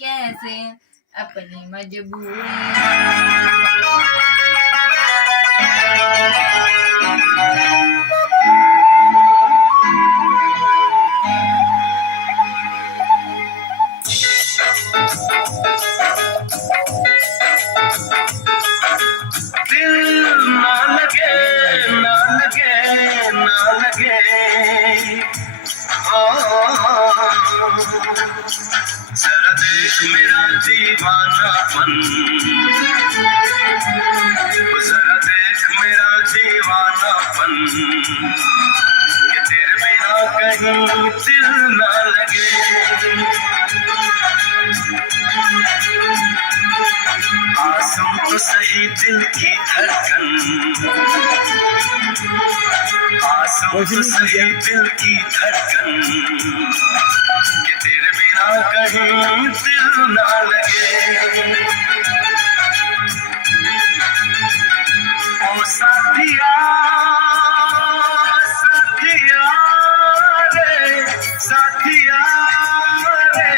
कैसे अपनी मजबूरी। जरा देख मेरा दीवानापन, जरा देख मेरा दीवानापन, कि तेरे बिना कहीं दिल ना लगे। आसम तो सही दिल की धड़कन, आसम तो सही दिल की धड़कन, कि तेरे बिना कहीं दिल ना लगे। ओ साथिया साथिया रे साथिया रे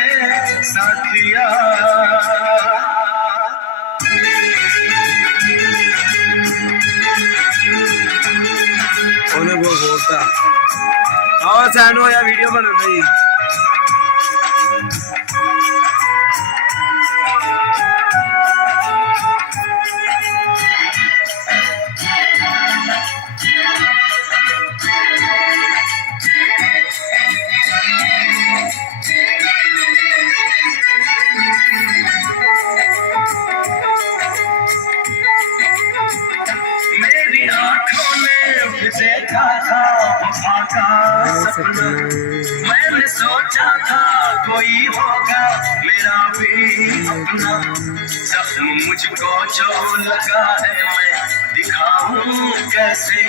साथिया। वो बोलता आओ सैंडो या वीडियो बना रही। मेरी आंखों ने देखा था वफा का सपना, मैंने सोचा था कोई होगा मेरा भी अपना। जख्म मुझको जो लगा है मैं दिखाऊं कैसे,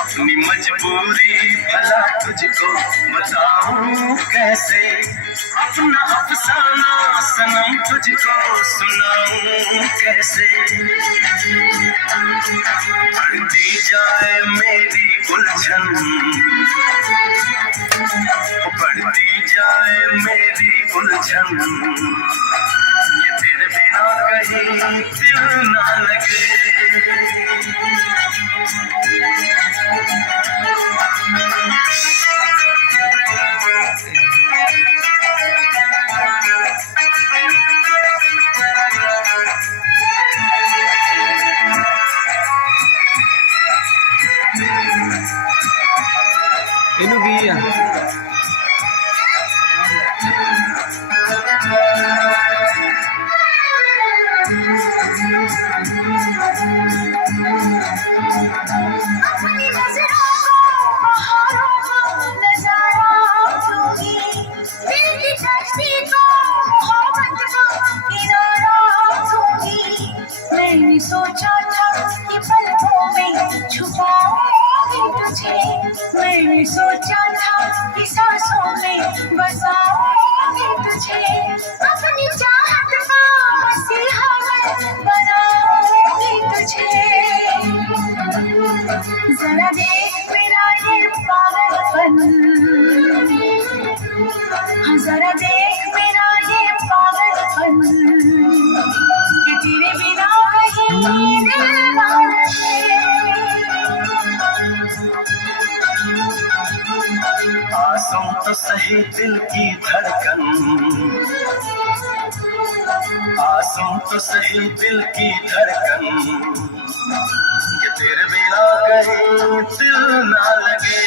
अपनी मजबूरी भला तुझको बताऊं कैसे, अपना अफसाना सनम तुझको सुनाऊं कैसे। बढ़ती जाए मेरी उलझन, बढ़ती जाए मेरी उलझन, ये तेरे बिना कहीं दिल ना लगे। इनू की है सोचा था कि पलकों में छुपाऊंगी तुझे, मैंने सोचा था कि सांसों में बसाऊंगी तुझे, अपनी चाहत का मसीहा मैं बनाऊंगी तुझे। जरा देख मेरा ये पागलपन, हाँ जरा देख मेरा ये पागलपन, कि तेरे बिना कहीं दिल ना लगे। आसम तो सही दिल की धड़कन, आसम तो सही दिल की धड़कन, कि तेरे बिना कहीं दिल ना लगे।